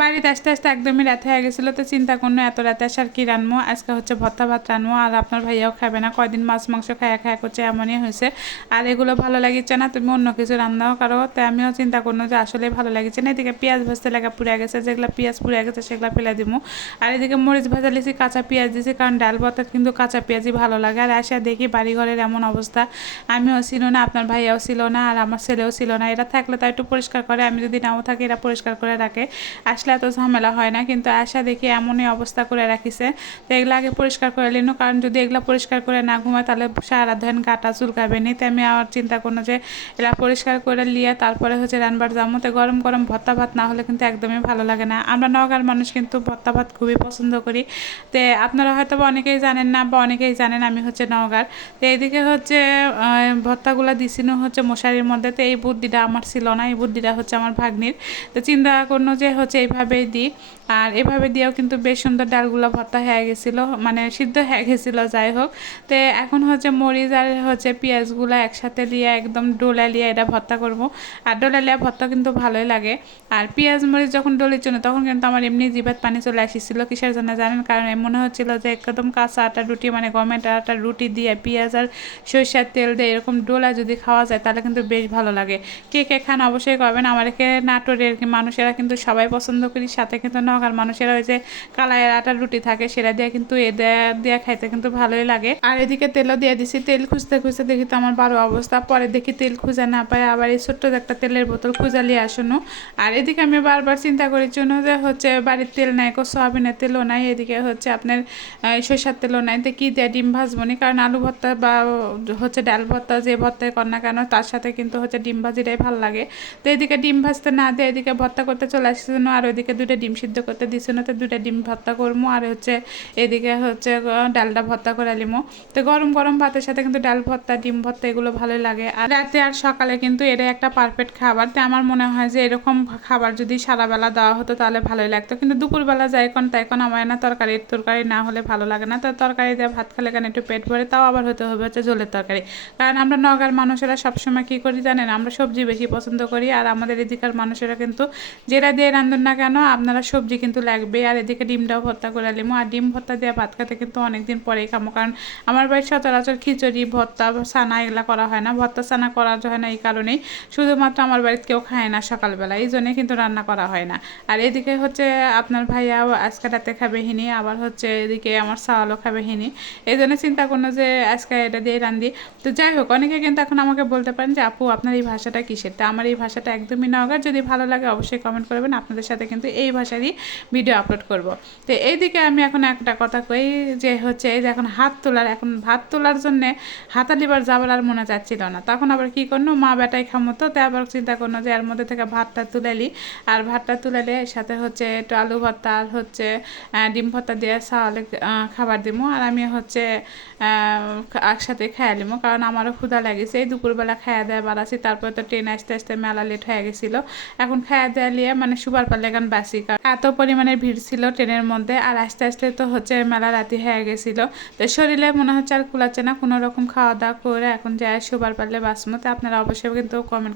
বাড়িতে আসতে আসতে একদমই রাত হয়ে গেছিলো, তো চিন্তা করলো এত রাতে আসার কি রানবো, আজকে হচ্ছে ভর্তা ভাত রানবো। আর আপনার ভাইয়াও খাবে না, কয়দিন মাছ মাংস খায়া খায়া করছে, এমনই হয়েছে। আর এগুলো ভালো লাগিচ্ছে না, তুমি অন্য কিছু রান্নাও করো। তাই আমিও চিন্তা করলো যে আসলে ভালো লাগিচ্ছে না। এদিকে পেঁয়াজ ভাজতে লাগা পুড়ে গেছে, যেগুলো পেঁয়াজ পুড়ে গেছে সেগুলো ফেলে দিব। আর এদিকে মরিচ ভাজা লিছি, কাঁচা পেঁয়াজ দিয়েছি, কারণ ডাল ভর্তার কিন্তু কাঁচা পেঁয়াজই ভালো লাগে। আর আসা দেখি বাড়িঘরের এমন অবস্থা, আমিও ছিল না, আপনার ভাইয়াও ছিল না, আর আমার ছেলেও ছিল না। এরা থাকলে তাই একটু পরিষ্কার করে, আমি যদি নাও থাকি এরা পরিষ্কার করে রাখে, আসলে এত ঝামেলা হয় না। কিন্তু আশা দেখি এমনই অবস্থা করে রাখিছে। তো এগুলো আগে পরিষ্কার করে নিন, কারণ যদি এগুলো পরিষ্কার করে না ঘুমায় তাহলে সারা ধরেন গাটা চুলকাবে নি। তো আমি আবার চিন্তা করবো যে এরা পরিষ্কার করে নিয়ে তারপরে হচ্ছে রান্নার যাবো। তো গরম গরম ভর্তা ভাত না হলে কিন্তু একদমই ভালো লাগে না। আমরা নওগাঁর মানুষ কিন্তু ভর্তা ভাত খুবই পছন্দ করি। তো আপনারা হয়তো বা অনেকেই জানেন না, বা অনেকেই জানেন আমি হচ্ছে নওগাঁর। তো এইদিকে হচ্ছে ভর্তাগুলো দিছিল হচ্ছে মশারির মধ্যে। তো এই বুদ্ধিটা আমার ছিল না, এই বুদ্ধিটা হচ্ছে আমার ভাগ্নির। তো চিন্তা করলো যে হচ্ছে এইভাবেই দিই। আর এভাবে দিয়েও কিন্তু বেশ সুন্দর ডালগুলো ভর্তা হয়ে গেছিলো, মানে সিদ্ধ হয়ে গেছিলো, যাই হোক। তো এখন হচ্ছে মরিচ আর হচ্ছে পেঁয়াজগুলো একসাথে দিয়ে একদম ডোলা লিয়ে এটা ভর্তা করব। আর ডোলা লিয়া ভর্তা কিন্তু ভালোই লাগে। আর পেঁয়াজ মরিচ যখন ডলির জন্য তখন কিন্তু আমার এমনি জিভাত পানি চলে আসিছিল, কিসের জন্য জানেন? কারণ মনে হচ্ছিল যে একদম কাঁচা আটা রুটি, মানে গমের আটা রুটি দিয়ে পেঁয়াজ আর সরিষার তেল দিয়ে এরকম ডোলা যদি খাওয়া যায় তাহলে কিন্তু বেশ ভালো লাগে। কে কে খান অবশ্যই করবেন। আমার এখানে নাটোরের মানুষেরা কিন্তু সবাই পছন্দ করি, সাথে কিন্তু নওগাঁর মানুষেরা ওই যে কালাইয়ের আটার রুটি থাকে সেটা দিয়ে কিন্তু দিয়ে খাইতে কিন্তু ভালোই লাগে। আর এদিকে তেলও দিয়ে দিছি, তেল খুঁজতে খুঁজতে দেখি তো আমার বারো অবস্থা। পরে দেখি তেল খুঁজে না পাই, আবার এই ছোট্ট একটা তেলের বোতল খুঁজে নিয়ে আসুনো। আর এদিকে আমি বারবার চিন্তা করি জন্য যে হচ্ছে বাড়ির তেল নাই, সোয়াবিনের তেলও নাই, এদিকে হচ্ছে আপনার সরষের তেলও নাই। তো কী দিয়ে ডিম ভাজবো নি, কারণ আলু ভর্তা বা হচ্ছে ডাল ভর্তা যে ভর্তায় কর না কেন তার সাথে কিন্তু হচ্ছে ডিম ভাজিটাই ভালো লাগে। তো এদিকে ডিম ভাজতে না দিয়ে এদিকে ভর্তা করতে চলে আসছিল, আর ওইদিকে দুটো ডিম সিদ্ধ করতে দিছিল। তো দুটো ডিম ভর্তা করবো, আর হচ্ছে এদিকে হচ্ছে ডালটা ভর্তা করে নিবো। তো গরম গরম ভাতের সাথে কিন্তু ডাল ভর্তা ডিম ভর্তা এগুলো ভালোই লাগে। আর রাতে আর সকালে কিন্তু এটা একটা পারফেক্ট খাবার। তো আমার মনে হয় যে এরকম খাবার যদি সারাবেলা দেওয়া হতো তাহলে ভালোই লাগতো। কিন্তু দুপুরবেলা যাই কোন তাই কোন আমার না তরকারি না হলে ভালো লাগে না। তো তরকারি দিয়ে ভাত খেলে কেন একটু পেট ভরে, তাও আবার হতে হবে হচ্ছে ঝোলের তরকারি। কারণ আমরা নওগাঁর মানুষেরা সবসময় কী করি জানেন, আমরা সবজি বেশি পছন্দ করি। আর আমাদের এদিকার মানুষেরা কিন্তু যেটা দিয়ে রান্ধুন না কেন আপনারা সবজি কিন্তু লাগবে। আর এদিকে ডিমটাও ভর্তা করে নিবো। আর ডিম ভর্তা দিয়ে ভাত খেতে কিন্তু অনেকদিন পরেই খামো, কারণ আমার বাড়ির সচরাচর খিচুড়ি ভর্তা ছানা এগুলো করা হয় না, ভর্তা ছানা করা হয় না এই কারণেই, শুধুমাত্র আমার বাড়িতে কেউ খায় না সকালবেলা, এই জন্যই কিন্তু রান্না করা হয় না। আর এদিকে হচ্ছে আপনার ভাইয়াও আজকে রাতে খাবে হিনি, আবার হচ্ছে এদিকে আমার সাওয়ালও খাবে হিনি। এই জন্য চিন্তা করলো যে আজকে এটা দিয়ে রান্ধি। তো যাই হোক, অনেকে কিন্তু এখন আমাকে বলতে পারেন যে আপু আপনার এই ভাষাটা কিসের। তা আমার এই ভাষাটা একদমই নওগাঁর। যদি ভালো লাগে অবশ্যই কমেন্ট করবেন, আপনাদের সাথে কিন্তু এই ভাষারই ভিডিও আপলোড করব। তো এইদিকে আমি এখন একটা কথা কই যে হচ্ছে এই যে এখন এখন ভাত তোলার জন্যে হাতালিবার যাবার আর মনে চাচ্ছিল না। তখন আবার কী করলো, মা বেটাই খামো, তো তাই আবার চিন্তা করলো যে এর মধ্যে থেকে ভাতটা তুলে নিই। আর ভাতটা তুলে নিয়ে এর সাথে হচ্ছে একটু আলু ভর্তা আর হচ্ছে ডিম ভর্তা দিয়ে সাওয়ালে খাবার দিব। আর আমি হচ্ছে একসাথে খেয়ে নিবো, কারণ আমারও ক্ষুধা লাগেছে। এই দুপুরবেলা খাওয়া দাওয়া বাড়াচ্ছি, তারপরে তো ট্রেন আসতে আসতে মেলা লেট হয়ে গেছিলো। এখন খাওয়া দাওয়া নিয়ে মানে সুবার পারলে গান বাসি, কারণ এত পরিমাণে ভিড় ছিল ট্রেনের মধ্যে। আর আস্তে আস্তে তো হচ্ছে মেলা রাতি হয়ে গেছিলো। তো শরীরে মনে হচ্ছে আর কুলাচ্ছে না, কোনো রকম খাওয়া দাওয়া করে এখন যায় সুবার পারলে বাসমতে। আপনারা অবশ্যই কিন্তু কমেন্ট